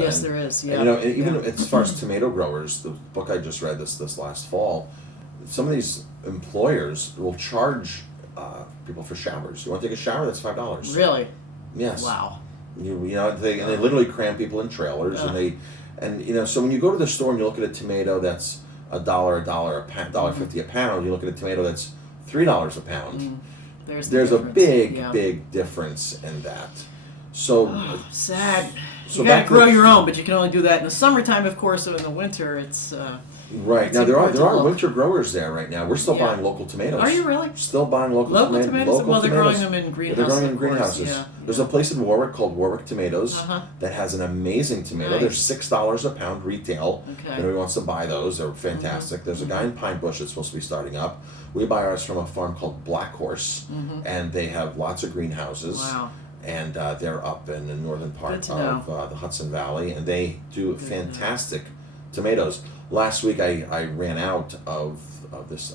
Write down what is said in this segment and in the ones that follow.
Yes, there is. Yeah. And, even as far as tomato growers, the book I just read this last fall, some of these employers will charge people for showers. You want to take a shower? That's $5. Really? Yes. Wow. They literally cram people in trailers, so when you go to the store and you look at a tomato that's $1 a pound, $1.50 a pound, you look at a tomato that's $3 a pound. There's a big difference in that. So sad. So you gotta grow your own, but you can only do that in the summertime, of course. So in the winter, it's right now there are winter growers there right now. We're still buying local tomatoes. Are you really? Still buying local tomatoes. Well, they're growing them in greenhouses. They're growing in greenhouses. Yeah. There's a place in Warwick called Warwick Tomatoes that has an amazing tomato. Nice. They're $6 a pound retail. Okay. If anybody wants to buy those, they're fantastic. There's a guy in Pine Bush that's supposed to be starting up. We buy ours from a farm called Black Horse, and they have lots of greenhouses. Wow. And they're up in the northern part of the Hudson Valley, and they do fantastic tomatoes. Last week I ran out of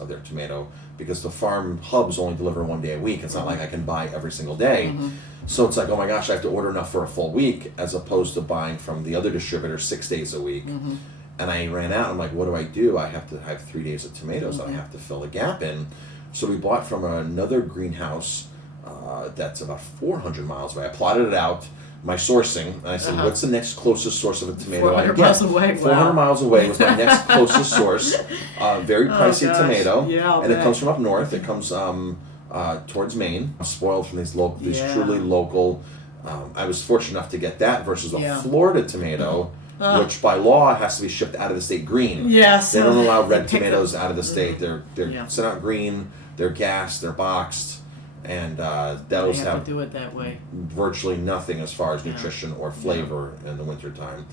their tomato because the farm hubs only deliver 1 day a week. It's not like I can buy every single day. So it's like, oh my gosh, I have to order enough for a full week as opposed to buying from the other distributor 6 days a week. And I ran out. I'm like, what do? I have to have 3 days of tomatoes that I have to fill the gap in. So we bought from another greenhouse that's about 400 miles away. I plotted it out, my sourcing, and I said, what's the next closest source of a tomato I can get? 400 miles away. 400 miles away was my next closest source. Very pricey tomato. Yeah, and it comes from up north. It comes towards Maine. I'm spoiled from these truly local. I was fortunate enough to get that versus a Florida tomato, which by law has to be shipped out of the state green. Yes. They don't allow red tomatoes out of the state. They're sent out green. They're gassed. They're boxed. And those have to do it that way. Virtually nothing as far as nutrition or flavor in the wintertime.